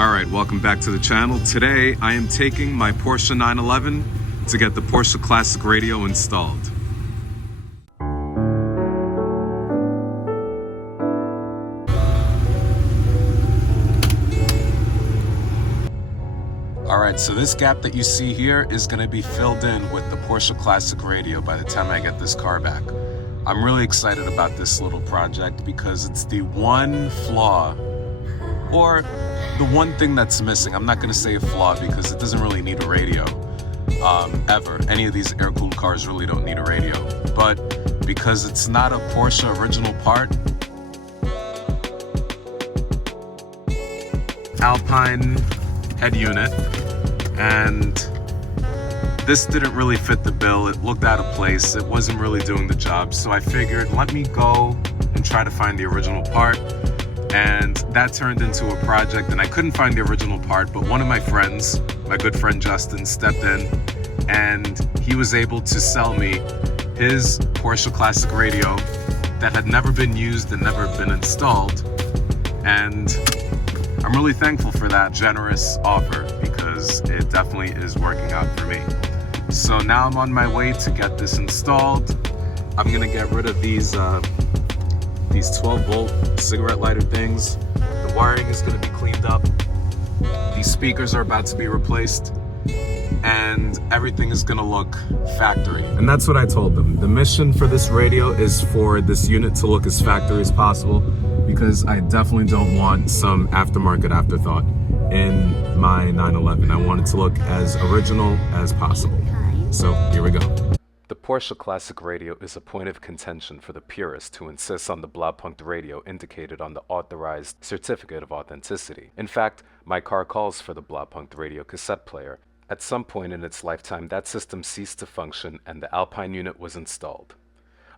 Alright, welcome back to the channel. Today I am taking my Porsche 911 to get the Porsche Classic Radio installed. Alright, so this gap that you see here is going to be filled in with the Porsche Classic Radio by the time I get this car back. I'm really excited about this little project because it's the one flaw, or the one thing that's missing. I'm not going to say a flaw because it doesn't really need a radio, ever. Any of these air-cooled cars really don't need a radio. But because it's not a Porsche original part, Alpine head unit, and this didn't really fit the bill. It looked out of place. It wasn't really doing the job. So I figured, let me go and try to find the original part. And that turned into a project, and I couldn't find the original part, but one of my friends, my good friend Justin, stepped in, and he was able to sell me his Porsche Classic Radio that had never been used and never been installed. And I'm really thankful for that generous offer because it definitely is working out for me. So now I'm on my way to get this installed. I'm gonna get rid of these 12-volt cigarette lighter things. The wiring is going to be cleaned up. These speakers are about to be replaced, and everything is going to look factory. And that's what I told them. The mission for this radio is for this unit to look as factory as possible, because I definitely don't want some aftermarket afterthought in my 911. I want it to look as original as possible. So here we go. The Porsche Classic Radio is a point of contention for the purist who insists on the Blaupunkt radio indicated on the authorized certificate of authenticity. In fact, my car calls for the Blaupunkt radio cassette player. At some point in its lifetime, that system ceased to function and the Alpine unit was installed.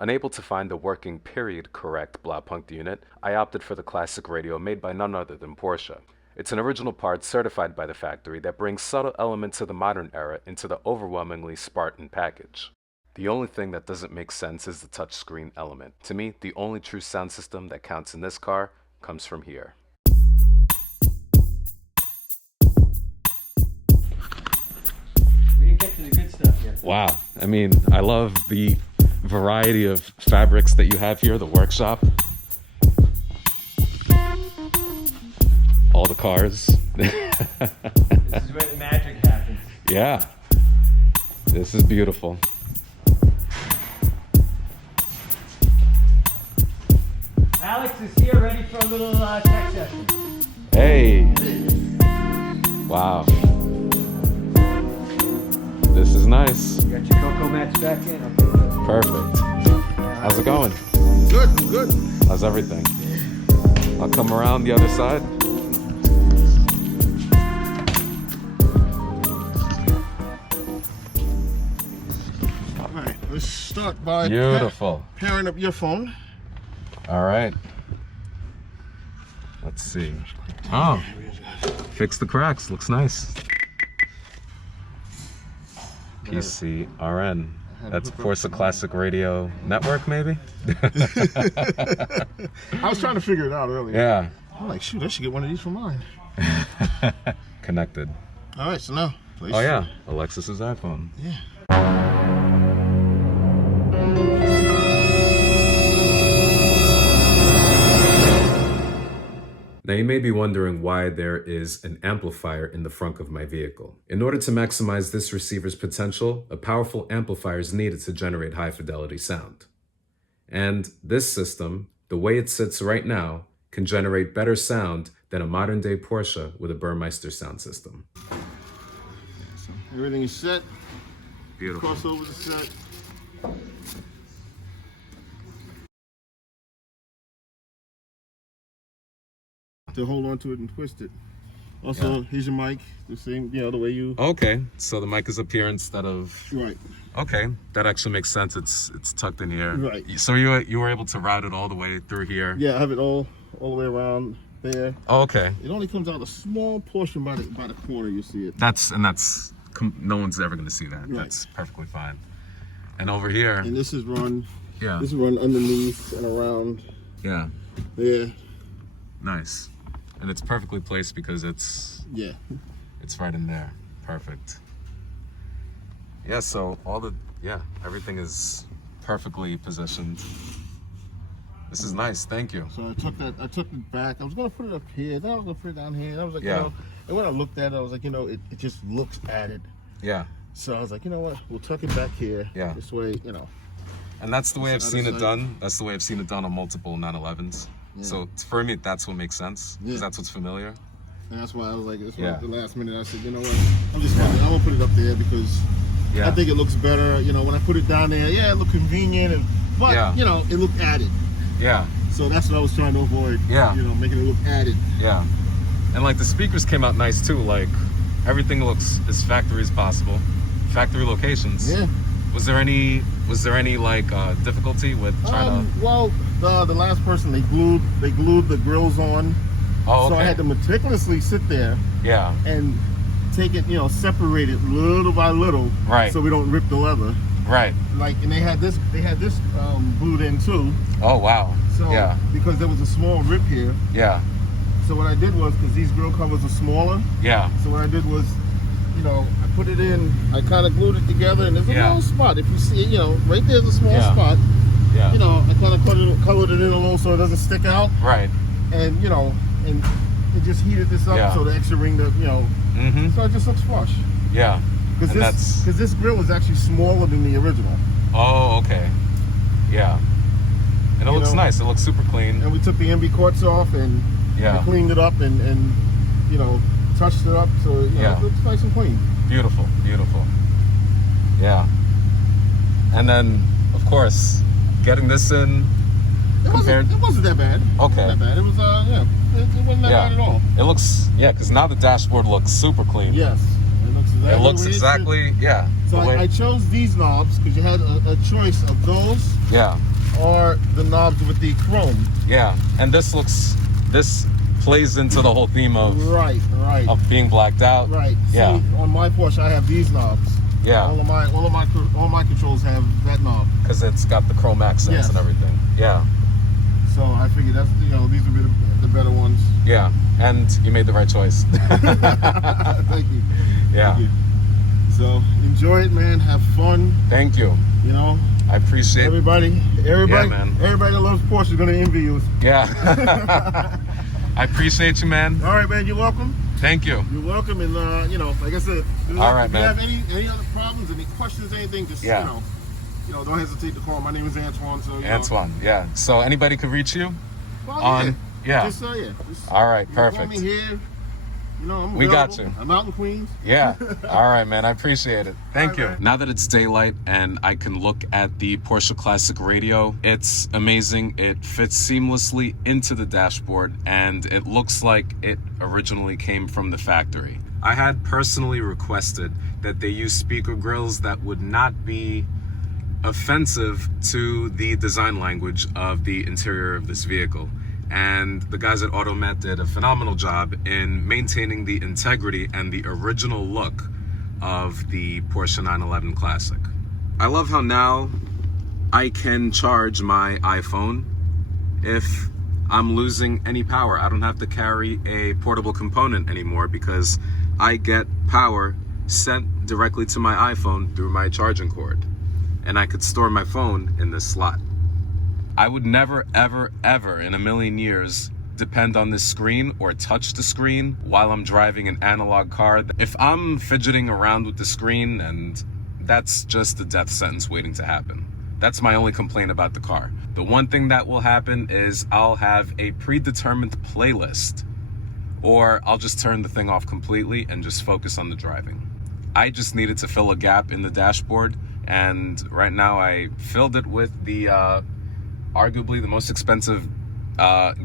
Unable to find the working period-correct Blaupunkt unit, I opted for the Classic Radio made by none other than Porsche. It's an original part certified by the factory that brings subtle elements of the modern era into the overwhelmingly Spartan package. The only thing that doesn't make sense is the touchscreen element. To me, the only true sound system that counts in this car comes from here. We didn't get to the good stuff yet. Wow. I mean, I love the variety of fabrics that you have here, the workshop. All the cars. This is where the magic happens. Yeah. This is beautiful. Alex is here, ready for a little tech session. Hey! Wow. This is nice. You got your cocoa mats back in? Okay. Perfect. How's it going? Good, good. How's everything? I'll come around the other side. All right, let's start by Beautiful. pairing up your phone. All right. Let's see. Oh, fix the cracks. Looks nice. PCRN. That's Porsche Classic Radio Network, maybe? I was trying to figure it out earlier. Yeah. I'm like, shoot, I should get one of these for mine. Connected. All right, so now. Oh, yeah. Alexis's iPhone. Yeah. Now you may be wondering why there is an amplifier in the front of my vehicle. In order to maximize this receiver's potential, a powerful amplifier is needed to generate high fidelity sound. And this system, the way it sits right now, can generate better sound than a modern day Porsche with a Burmeister sound system. So everything is set. Beautiful. Crossovers are set. To hold on to it and twist it. Also, here's your mic, the same, the way you. Okay, so the mic is up here instead of. Right. Okay, that actually makes sense. It's tucked in here. Right. So you were able to route it all the way through here. Yeah, I have it all the way around there. Oh, okay. It only comes out a small portion by the corner. You see it. That's no one's ever going to see that. Right. That's perfectly fine. And over here. And this is run. Yeah. This is run underneath and around. Yeah. Yeah. Nice. And it's perfectly placed because it's right in there. Perfect. Yeah, so everything is perfectly positioned. This is nice, thank you. So I took it back. I was gonna put it up here, then I was gonna put it down here. And I was like, and when I looked at it, I was like, it just looks added. Yeah. So I was like, you know what? We'll tuck it back here. Yeah. This way, And that's the way I've seen it done. That's the way I've seen it done on multiple 911s. Yeah. So for me, that's what makes sense. Because that's what's familiar. And that's why I was like, at the last minute, I said, you know what? I'm gonna put it up there because I think it looks better. When I put it down there, it looked convenient, but it looked added. Yeah. So that's what I was trying to avoid. Yeah. Making it look added. Yeah. And like the speakers came out nice too. Like everything looks as factory as possible. Factory locations. Yeah. Was there any like difficulty with trying to? Well, the last person they glued the grills on. Oh, okay. So I had to meticulously sit there. Yeah. And take it, separate it little by little. Right. So we don't rip the leather. Right. And they had this glued in too. Oh wow. So because there was a small rip here. Yeah. So what I did was, because these grill covers are smaller. Yeah. So what I did was, I put it in. I kind of glued it together, and there's a little spot. If you see, right there's a small spot. Yeah. I kind of colored it in a little so it doesn't stick out. Right. And and it just heated this up so the extra ring, so it just looks flush. Yeah. Because this grill is actually smaller than the original. Oh, okay. Yeah. And it looks nice. It looks super clean. And we took the MB quartz off and we cleaned it up and touched it up so it looks nice and clean. Beautiful, beautiful. Yeah. And then, of course, getting this in. It wasn't that bad. Okay. It wasn't that bad. It was it wasn't that bad at all. It looks because now the dashboard looks super clean. Yes. It looks exactly, So I chose these knobs because you had a choice of those, or the knobs with the chrome. Yeah, and this plays into the whole theme of of being blacked out. Right. Yeah. See, on my Porsche, I have these knobs. Yeah. All my controls have that knob because it's got the chrome accents and everything. Yeah. So I figured these would be the better ones. Yeah, and you made the right choice. Thank you. Yeah. Thank you. So enjoy it, man. Have fun. Thank you. I appreciate everybody. Yeah, man. Everybody that loves Porsche is gonna envy you. Yeah. I appreciate you, man. All right, man. You're welcome. Thank you. You're welcome, and like I said, all right, man. If you have any other problems, any questions, anything, just don't hesitate to call. My name is Antoine. So Antoine. Yeah. So anybody could reach you on. Yeah. Just all right. Perfect. Call me here. We got you. I'm out in Queens. Yeah. All right, man. I appreciate it. Thank you. Man. Now that it's daylight and I can look at the Porsche Classic Radio, it's amazing. It fits seamlessly into the dashboard and it looks like it originally came from the factory. I had personally requested that they use speaker grills that would not be offensive to the design language of the interior of this vehicle. And the guys at Automet did a phenomenal job in maintaining the integrity and the original look of the Porsche 911 Classic. I love how now I can charge my iPhone if I'm losing any power. I don't have to carry a portable component anymore because I get power sent directly to my iPhone through my charging cord. And I could store my phone in this slot. I would never, ever, ever in a million years depend on this screen or touch the screen while I'm driving an analog car. If I'm fidgeting around with the screen, and that's just a death sentence waiting to happen. That's my only complaint about the car. The one thing that will happen is I'll have a predetermined playlist, or I'll just turn the thing off completely and just focus on the driving. I just needed to fill a gap in the dashboard, and right now I filled it with the arguably the most expensive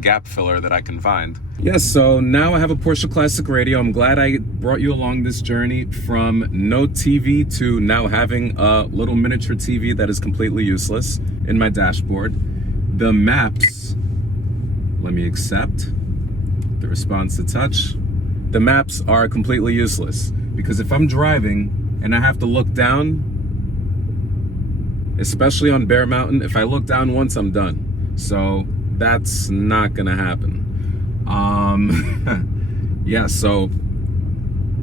gap filler that I can find. Yes, so now I have a Porsche Classic Radio. I'm glad I brought you along this journey from no TV to now having a little miniature TV that is completely useless in my dashboard. The maps, let me accept the response to touch. The maps are completely useless because if I'm driving and I have to look down, especially on Bear Mountain, if I look down once, I'm done. So that's not gonna happen. Yeah, so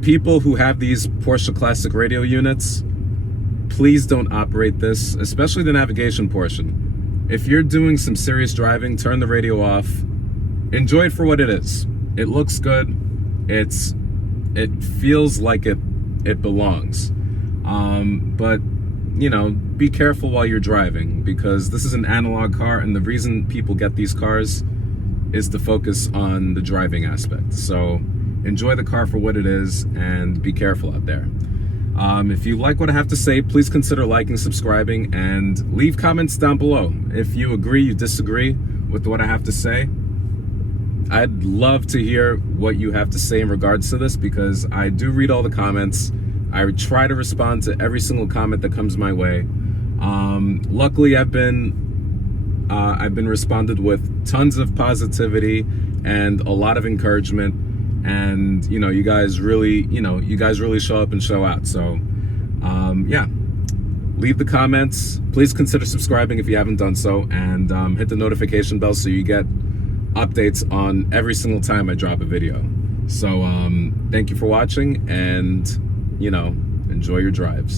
people who have these Porsche Classic Radio units, please don't operate this, especially the navigation portion. If you're doing some serious driving, turn the radio off. Enjoy it for what it is. It looks good. It feels like it belongs. But you know, be careful while you're driving, because this is an analog car, and the reason people get these cars is to focus on the driving aspect. So enjoy the car for what it is and be careful out there. If you like what I have to say, please consider liking, subscribing, and leave comments down below. If you agree, you disagree with what I have to say, I'd love to hear what you have to say in regards to this, because I do read all the comments. I try to respond to every single comment that comes my way. Luckily, I've been responded with tons of positivity and a lot of encouragement, and you know, you guys really show up and show out. So yeah, leave the comments. Please consider subscribing if you haven't done so, and hit the notification bell so you get updates on every single time I drop a video. So thank you for watching, and you know, enjoy your drives.